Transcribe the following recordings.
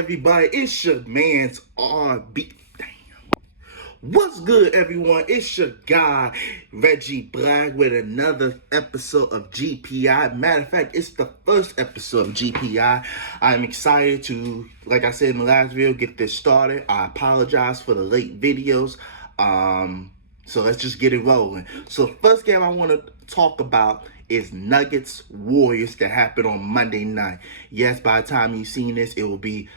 Everybody, it's your man's RB. What's good, everyone? It's your guy, Reggie Black, with another episode of GPI. Matter of fact, it's the first episode of GPI. I'm excited to, like I said in the last video, get this started. I apologize for the late videos. So let's just get it rolling. So the first game I want to talk about is Nuggets Warriors that happened on Monday night. Yes, by the time you've seen this, it will be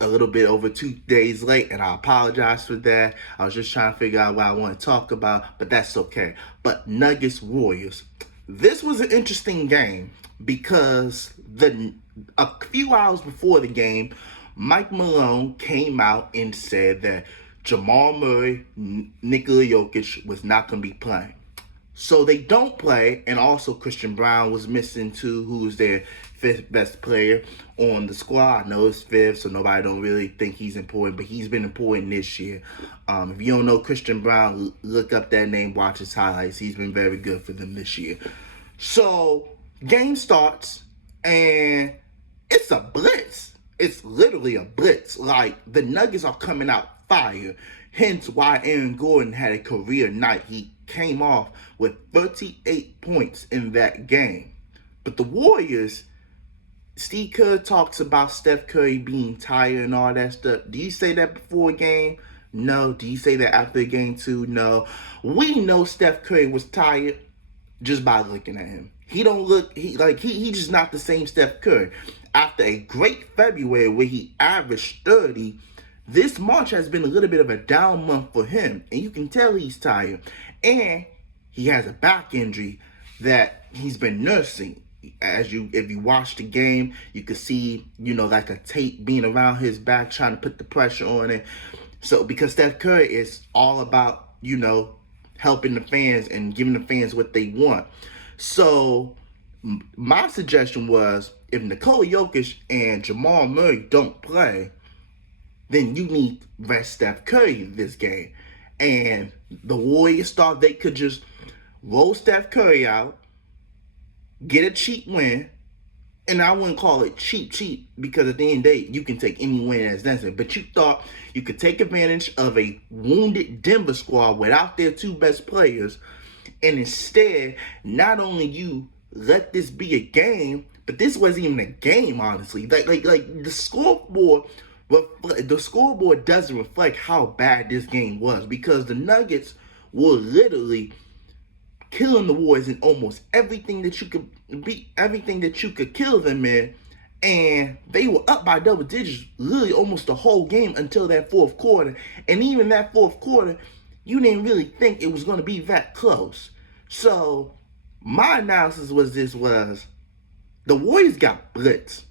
a little bit over 2 days late, and I apologize for that. I was just trying to figure out what I want to talk about, but that's okay. But Nuggets Warriors. This was an interesting game because a few hours before the game, Mike Malone came out and said that Jamal Murray, Nikola Jokic was not going to be playing. So they don't play, and also Christian Braun was missing too, who's their fifth best player on the squad. I know it's fifth, so nobody don't really think he's important, but he's been important this year. If you don't know Christian Braun, look up that name, watch his highlights. He's been very good for them this year. So game starts, and it's a blitz. It's literally a blitz. Like, the Nuggets are coming out fire. Hence why Aaron Gordon had a career night. He came off with 38 points in that game. But the Warriors, Steve Kerr talks about Steph Curry being tired and all that stuff. Do you say that before a game? No. Do you say that after a game too? No. We know Steph Curry was tired just by looking at him. He don't look, he just not the same Steph Curry. After a great February where he averaged 30, this March has been a little bit of a down month for him, and you can tell he's tired. And he has a back injury that he's been nursing. If you watch the game, you can see, like a tape being around his back, trying to put the pressure on it. So, because Steph Curry is all about, helping the fans and giving the fans what they want. So, my suggestion was, if Nikola Jokic and Jamal Murray don't play, then you need rest Steph Curry this game. And the Warriors thought they could just roll Steph Curry out, get a cheap win, and I wouldn't call it cheap, because at the end of the day, you can take any win as necessary. But you thought you could take advantage of a wounded Denver squad without their two best players, and instead, not only you let this be a game, but this wasn't even a game, honestly. Like the scoreboard. The scoreboard doesn't reflect how bad this game was, because the Nuggets were literally killing the Warriors in almost everything that you could kill them in, and they were up by double digits literally almost the whole game until that fourth quarter. And even that fourth quarter, you didn't really think it was going to be that close. So my analysis was the Warriors got blitzed.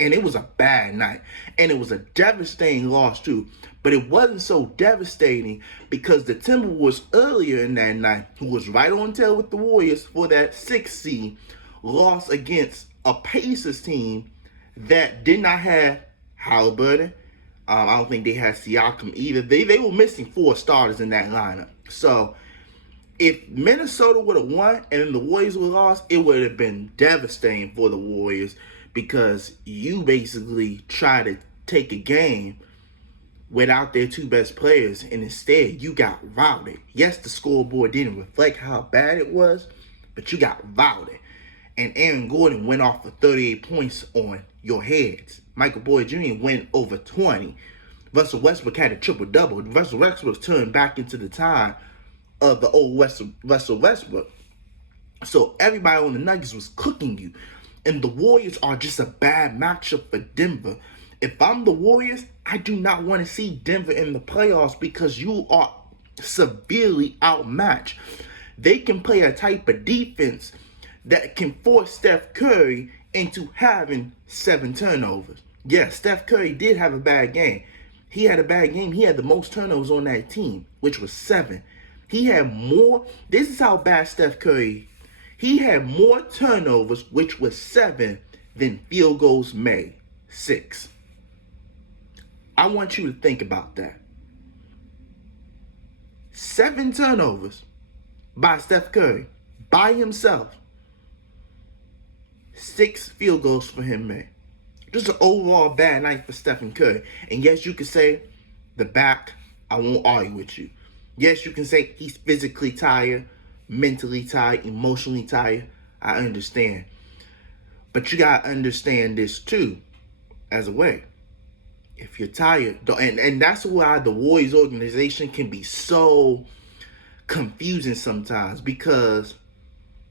And it was a bad night. And it was a devastating loss, too. But it wasn't so devastating because the Timberwolves earlier in that night, who was right on tail with the Warriors for that 6th seed, lost against a Pacers team that did not have Halliburton. I don't think they had Siakam either. They were missing 4 starters in that lineup. So if Minnesota would have won and then the Warriors would have lost, it would have been devastating for the Warriors, because you basically try to take a game without their two best players, and instead you got routed. Yes, the scoreboard didn't reflect how bad it was, but you got routed. And Aaron Gordon went off for 38 points on your heads. Michael Porter Jr. went over 20. Russell Westbrook had a triple-double. Russell Westbrook turned back into the time of the old Russell Westbrook. So everybody on the Nuggets was cooking you. And the Warriors are just a bad matchup for Denver. If I'm the Warriors, I do not want to see Denver in the playoffs because you are severely outmatched. They can play a type of defense that can force Steph Curry into having 7 turnovers. Yes, Steph Curry did have a bad game. He had a bad game. He had the most turnovers on that team, which was 7. He had more. This is how bad Steph Curry. He had more turnovers, which was 7, than field goals made, 6. I want you to think about that. 7 turnovers by Steph Curry, by himself. 6 field goals for him made. Just an overall bad night for Stephen Curry. And yes, you could say the back, I won't argue with you. Yes, you can say he's physically tired, mentally tired, emotionally tired. I understand. But you got to understand this too, as a way. If you're tired, and that's why the Warriors organization can be so confusing sometimes, because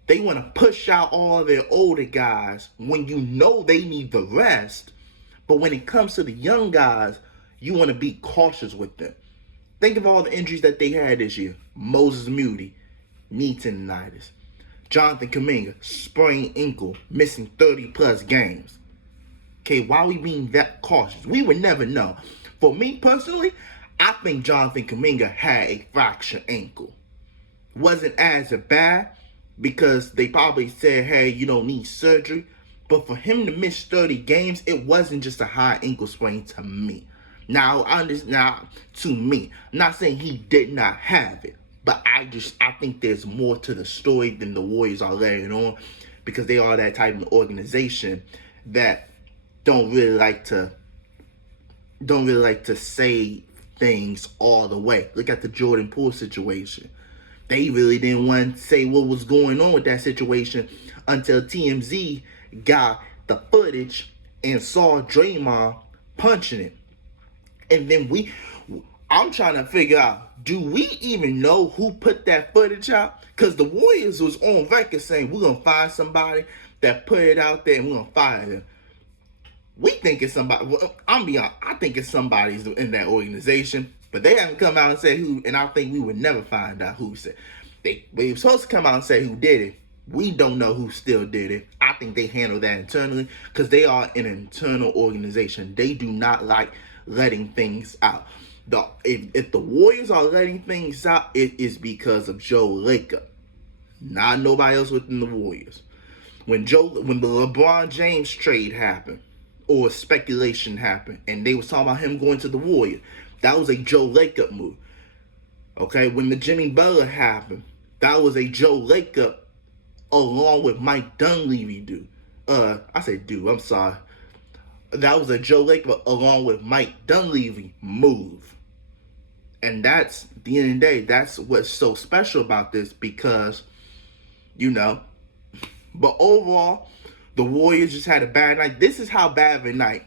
they want to push out all their older guys when you know they need the rest. But when it comes to the young guys, you want to be cautious with them. Think of all the injuries that they had this year. Moses Moody, knee tendonitis. Jonathan Kuminga, sprained ankle, missing 30-plus games. Okay, why are we being that cautious? We would never know. For me personally, I think Jonathan Kuminga had a fractured ankle. Wasn't as bad, because they probably said, hey, you don't need surgery. But for him to miss 30 games, it wasn't just a high ankle sprain to me. Now, to me, I'm not saying he did not have it, but I think there's more to the story than the Warriors are letting on, because they are that type of organization that don't really like to say things all the way. Look at the Jordan Poole situation. They really didn't want to say what was going on with that situation until TMZ got the footage and saw Draymond punching it. And then I'm trying to figure out, do we even know who put that footage out? Because the Warriors was on record saying, we're going to find somebody that put it out there and we're going to fire them. We think it's somebody. Well, I'm be honest, I think it's somebody's in that organization, but they haven't come out and said who. And I think we would never find out who said. They were supposed to come out and say who did it. We don't know who still did it. I think they handle that internally, because they are an internal organization. They do not like letting things out. If the Warriors are letting things out, it is because of Joe Lacob, not nobody else within the Warriors. When the LeBron James trade happened, or speculation happened, and they was talking about him going to the Warriors, that was a Joe Lacob move. Okay, when the Jimmy Butler happened, that was a Joe Lacob along with Mike Dunleavy I'm sorry. That was a Joe Lacob along with Mike Dunleavy move. And that's, at the end of the day, that's what's so special about this, because, but overall, the Warriors just had a bad night. This is how bad of a night.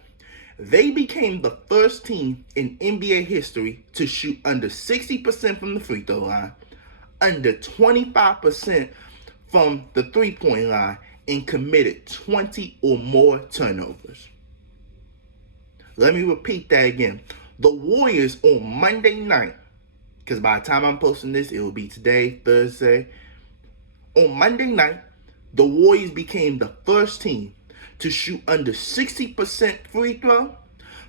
They became the first team in NBA history to shoot under 60% from the free throw line, under 25% from the three-point line, and committed 20 or more turnovers. Let me repeat that again. The Warriors on Monday night, because by the time I'm posting this, it will be today, Thursday. On Monday night, the Warriors became the first team to shoot under 60% free throw,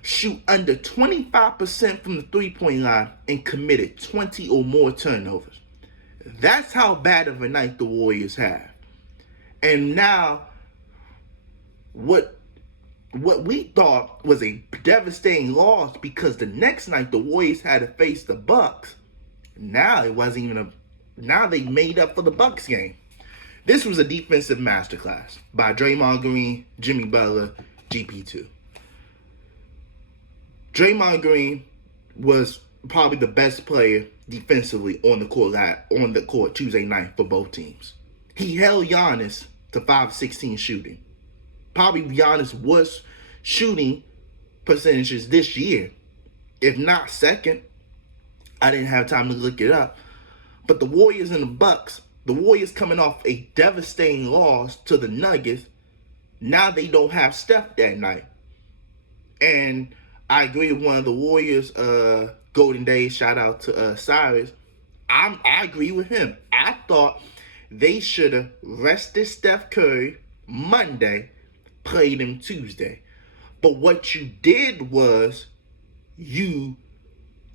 shoot under 25% from the three-point line, and committed 20 or more turnovers. That's how bad of a night the Warriors have. And now, what we thought was a devastating loss, because the next night the Warriors had to face the Bucks. Now it wasn't even now they made up for the Bucks game. This was a defensive masterclass by Draymond Green, Jimmy Butler, GP2. Draymond Green was probably the best player defensively on the court Tuesday night for both teams. He held Giannis to 5-16 shooting. Probably Giannis' worst shooting percentages this year, if not second. I didn't have time to look it up. But the Warriors and the Bucks, the Warriors coming off a devastating loss to the Nuggets, now they don't have Steph that night. And I agree with one of the Warriors, Golden Days, shout out to Cyrus. I agree with him. I thought they should have rested Steph Curry Monday, played him Tuesday. But what you did was I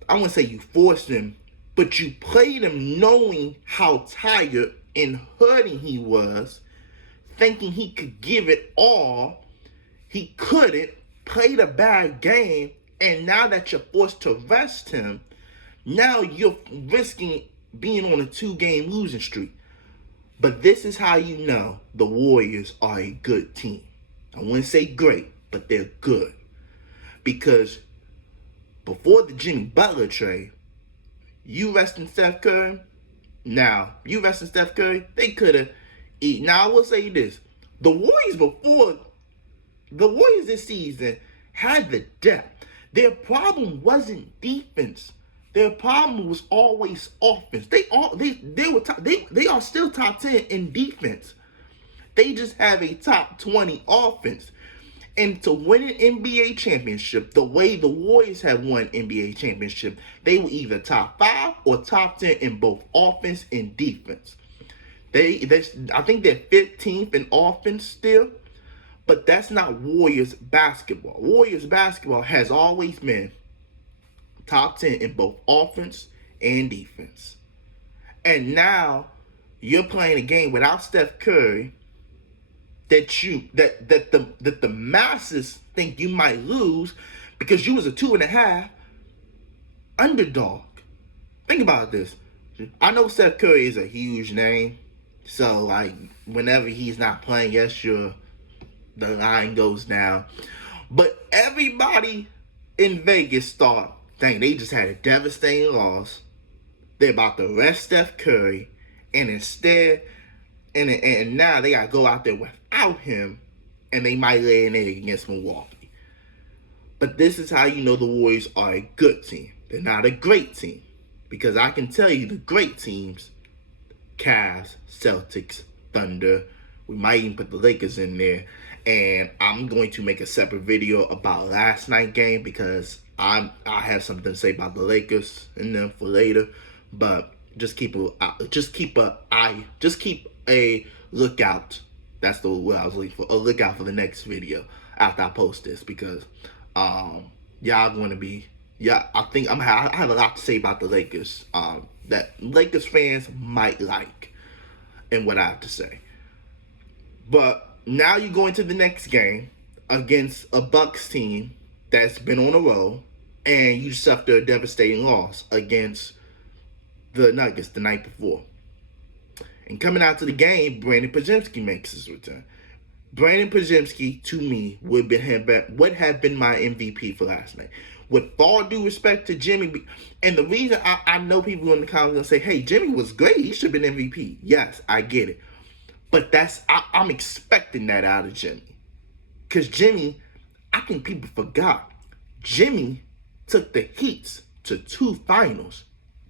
wouldn't say you forced him, but you played him knowing how tired and hurting he was, thinking he could give it all. He couldn't, played a bad game, and now that you're forced to rest him, now you're risking being on a 2-game losing streak. But this is how you know the Warriors are a good team. I wouldn't say great, but they're good. Because before the Jimmy Butler trade, you resting Steph Curry. Now, you resting Steph Curry, they could have eaten. Now, I will say this. The Warriors this season had the depth. Their problem wasn't defense. Their problem was always offense. They are still top 10 in defense. They just have a top 20 offense. And to win an NBA championship, the way the Warriors have won NBA championship, they were either top 5 or top 10 in both offense and defense. I think they're 15th in offense still, but that's not Warriors basketball. Warriors basketball has always been top 10 in both offense and defense. And now you're playing a game without Steph Curry that the masses think you might lose because you was a 2.5 underdog. Think about this. I know Steph Curry is a huge name, so like whenever he's not playing, yes, sure, the line goes down. But everybody in Vegas thought, dang, they just had a devastating loss. They're about to rest Steph Curry, and instead, and now they gotta go out there without him, and they might lay an egg against Milwaukee. But this is how you know the Warriors are a good team. They're not a great team. Because I can tell you the great teams, Cavs, Celtics, Thunder, we might even put the Lakers in there. And I'm going to make a separate video about last night's game because I have something to say about the Lakers and them for later. But just keep a lookout. That's the word I was looking for. A lookout for the next video after I post this because y'all going to be. Yeah, I think I have a lot to say about the Lakers that Lakers fans might like and what I have to say. But now you go into the next game against a Bucks team that's been on a roll, and you suffered a devastating loss against the Nuggets the night before. And coming out to the game, Brandon Podziemski makes his return. Brandon Podziemski, to me, would have been my MVP for last night. With all due respect to Jimmy, and the reason I know people in the comments going to say, hey, Jimmy was great. He should have been MVP. Yes, I get it. But I'm expecting that out of Jimmy. Because Jimmy, I think people forgot, Jimmy took the Heat to 2 finals,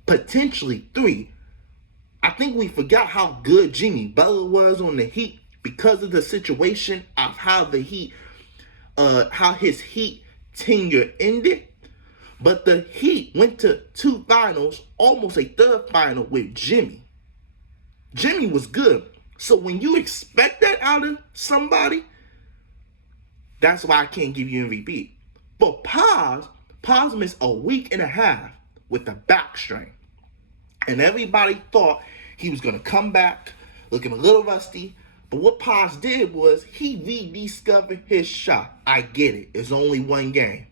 potentially 3. I think we forgot how good Jimmy Butler was on the Heat because of the situation of how the Heat, how his Heat tenure ended. But the Heat went to 2 finals, almost a 3rd final with Jimmy. Jimmy was good. So when you expect that out of somebody, that's why I can't give you MVP. But Paz missed a week and a half with a back strain. And everybody thought he was going to come back looking a little rusty. But what Paz did was he rediscovered his shot. I get it. It's only one game.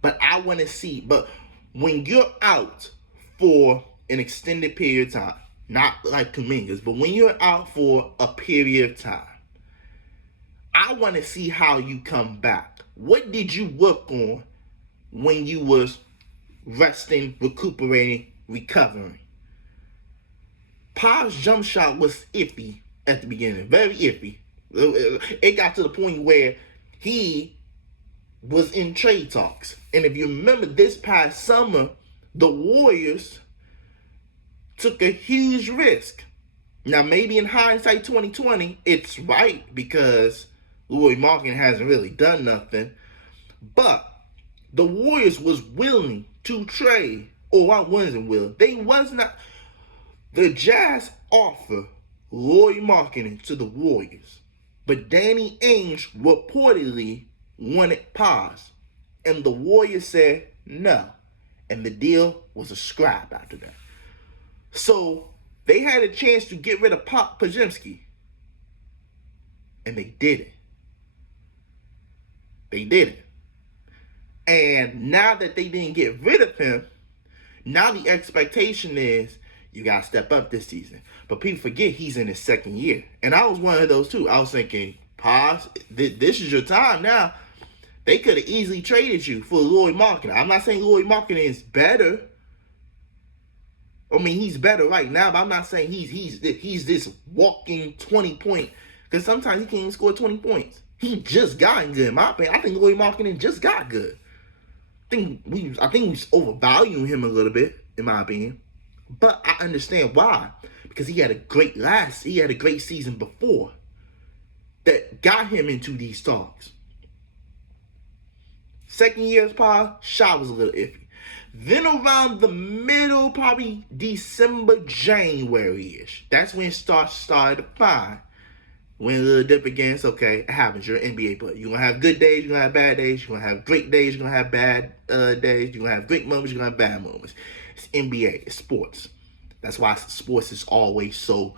But I want to see. But when you're out for an extended period of time, not like Kumingas, but when you're out for a period of time, I want to see how you come back. What did you work on when you was resting, recuperating, recovering? Paz's jump shot was iffy at the beginning, very iffy. It got to the point where he was in trade talks. And if you remember this past summer, the Warriors took a huge risk. Now, maybe in hindsight 2020, it's right because Lauri Markkanen hasn't really done nothing. But the Warriors was willing to trade, or I wasn't willing. They was not. The Jazz offered Lauri Markkanen to the Warriors, but Danny Ainge reportedly wanted Paz, and the Warriors said no, and the deal was a scrap after that. So they had a chance to get rid of Podziemski, and they didn't. They didn't. And now that they didn't get rid of him, now the expectation is you got to step up this season. But people forget he's in his 2nd year. And I was one of those too. I was thinking, Paz, this is your time now. They could have easily traded you for Lauri Markkanen. I'm not saying Lauri Markkanen is better. I mean, he's better right now, but I'm not saying he's this walking 20-point, because sometimes he can't even score 20 points. He just gotten good, in my opinion. I think Lauri Markkanen just got good. I think we overvaluing him a little bit, in my opinion. But I understand why. Because he had a great season before that got him into these talks. Second year's shot was a little iffy. Then around the middle, probably December, January-ish, that's when it started to fine. Went a little dip again. It's okay. It happens. You're an NBA player. You're going to have good days. You're going to have bad days. You're going to have great days. You're going to have bad days. You're going to have great moments. You're going to have bad moments. It's NBA. It's sports. That's why sports is always so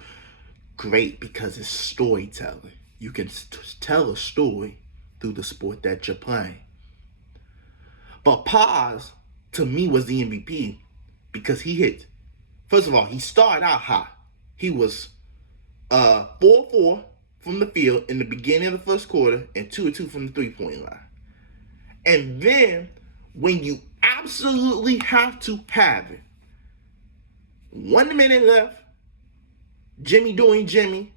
great, because it's storytelling. You can tell a story through the sport that you're playing. But Paz, to me, was the MVP because he hit. First of all, he started out hot. He was 4-4 from the field in the beginning of the first quarter and 2-2 from the three-point line. And then, when you absolutely have to have it, 1 minute left, Jimmy doing Jimmy,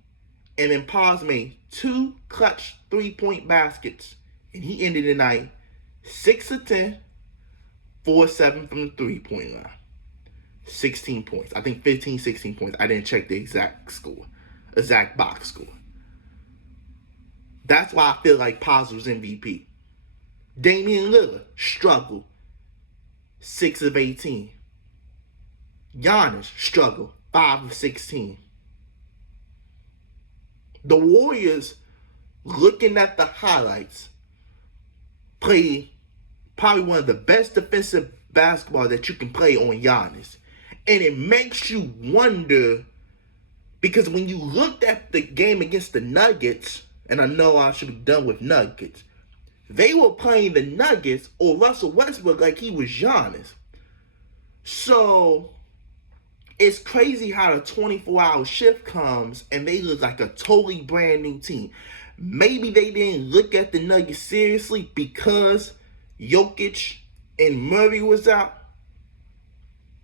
and then Paz made 2 clutch 3-point baskets, and he ended the night 6 of 10, 4-7 from the three-point line. 16 points. I think 15, 16 points. I didn't check the exact box score. That's why I feel like Paz was MVP. Damian Lillard struggled. 6 of 18. Giannis struggled. 5 of 16. The Warriors, looking at the highlights, played probably one of the best defensive basketball that you can play on Giannis. And it makes you wonder, because when you looked at the game against the Nuggets, and I know I should be done with Nuggets, they were playing the Nuggets or Russell Westbrook like he was Giannis. So it's crazy how the 24-hour shift comes and they look like a totally brand new team. Maybe they didn't look at the Nuggets seriously because Jokic and Murray was out.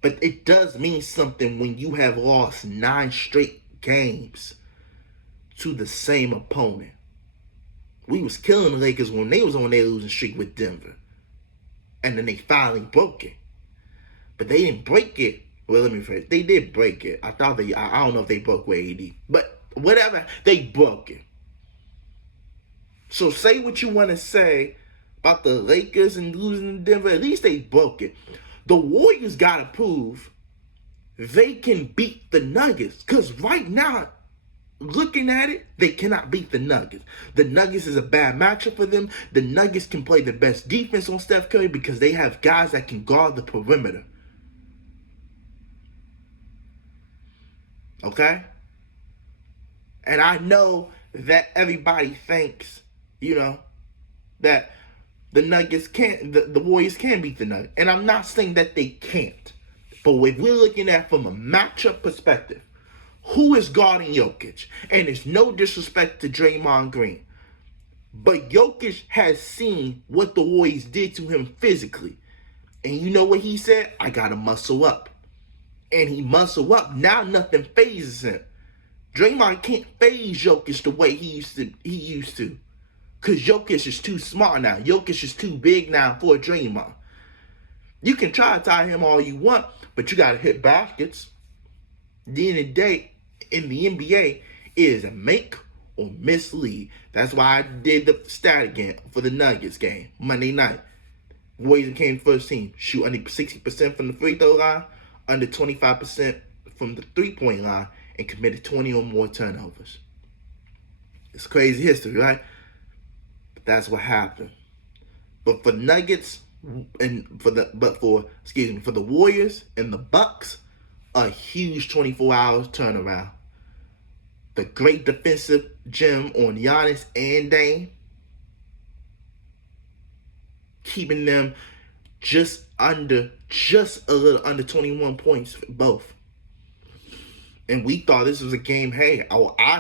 But it does mean something when you have lost 9 straight games to the same opponent. We was killing the Lakers when they was on their losing streak with Denver. And then they finally broke it. But they didn't break it. Well, let me rephrase. They did break it. I don't know if they broke with AD. But whatever, they broke it. So say what you want to say about the Lakers and losing to Denver. At least they broke it. The Warriors got to prove they can beat the Nuggets. Because right now, looking at it, they cannot beat the Nuggets. The Nuggets is a bad matchup for them. The Nuggets can play the best defense on Steph Curry because they have guys that can guard the perimeter. Okay? And I know that everybody thinks, that the Nuggets can't, the Warriors can beat the Nuggets. And I'm not saying that they can't. But if we're looking at from a matchup perspective, who is guarding Jokic? And it's no disrespect to Draymond Green, but Jokic has seen what the Warriors did to him physically. And you know what he said? I got to muscle up. And he muscle up. Now nothing phases him. Draymond can't phase Jokic the way he used to. Because Jokic is too smart now. Jokic is too big now for Draymond. You can try to tie him all you want, but you got to hit baskets. At the end of the day, in the NBA, it is a make or miss league. That's why I did the stat again for the Nuggets game, Monday night. Warriors became first team. Shoot under 60% from the free throw line, under 25% from the three-point line, and committed 20 or more turnovers. It's crazy history, right? But that's what happened. But for Nuggets and for the Warriors and the Bucks, a huge 24-hour turnaround. The great defensive gem on Giannis and Dame, keeping them just a little under 21 points for both. And we thought this was a game, I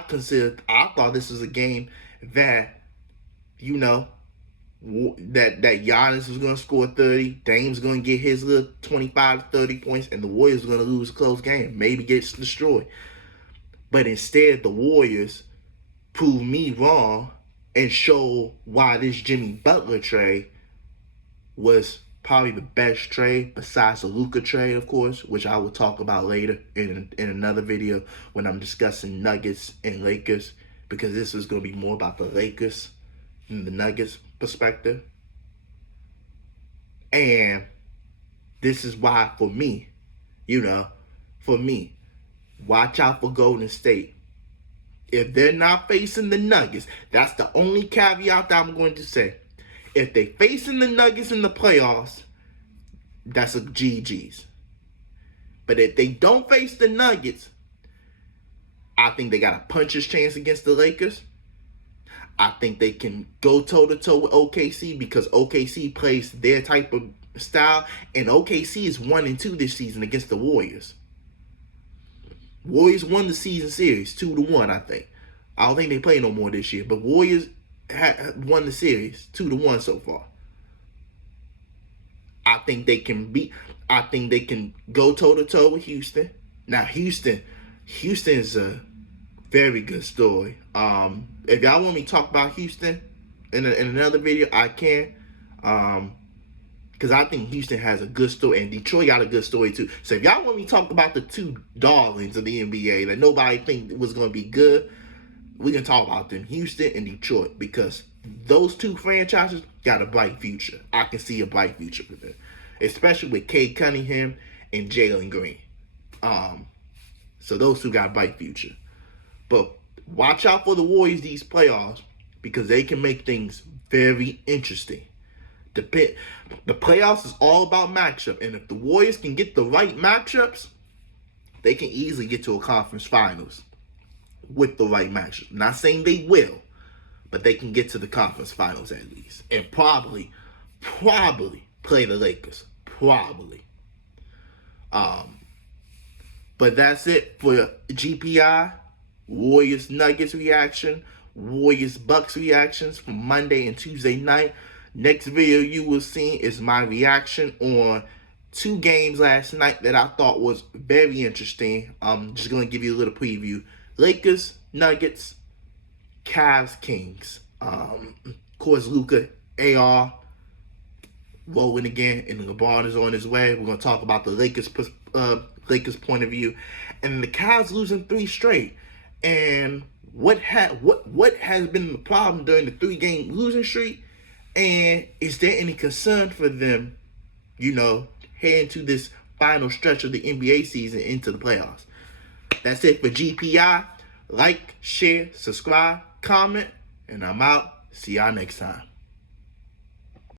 thought this was a game that, that Giannis was going to score 30, Dame's going to get his little 25 to 30 points, and the Warriors are going to lose a close game, maybe get destroyed. But instead, the Warriors proved me wrong and show why this Jimmy Butler trade was probably the best trade besides the Luka trade, of course, which I will talk about later in another video when I'm discussing Nuggets and Lakers, because this is going to be more about the Lakers than the Nuggets perspective. And this is why, for me, watch out for Golden State. If they're not facing the Nuggets, that's the only caveat that I'm going to say. If they're facing the Nuggets in the playoffs, that's a GG's. But if they don't face the Nuggets, I think they got a puncher's chance against the Lakers. I think they can go toe-to-toe with OKC because OKC plays their type of style, and OKC is 1-2 this season against the Warriors. Warriors won the season series 2-1, I think. I don't think they play no more this year, but Warriors won the series 2-1 so far. I think they can go toe-to-toe with Houston. Now, Houston is a very good story. If y'all want me to talk about Houston in another video, I can. Because I think Houston has a good story, and Detroit got a good story too. So if y'all want me to talk about the two darlings of the NBA that nobody think was going to be good, we can talk about them, Houston and Detroit, because those two franchises got a bright future. I can see a bright future for them, especially with Cade Cunningham and Jalen Green. So those two got a bright future. But watch out for the Warriors these playoffs, because they can make things very interesting. The playoffs is all about matchup, and if the Warriors can get the right matchups, they can easily get to a conference finals with the right matchup. Not saying they will, but they can get to the conference finals at least, and probably play the Lakers. Probably. But that's it for GPI. Warriors Nuggets reaction, Warriors Bucks reactions from Monday and Tuesday night. Next video you will see is my reaction on two games last night that I thought was very interesting. I'm just going to give you a little preview. Lakers, Nuggets, Cavs, Kings. Of course, Luka, AR, rolling again, and LeBron is on his way. We're going to talk about the Lakers point of view. And the Cavs losing 3 straight. And what has been the problem during the 3-game losing streak? And is there any concern for them, heading to this final stretch of the NBA season into the playoffs? That's it for GPI. Like, share, subscribe, comment, and I'm out. See y'all next time.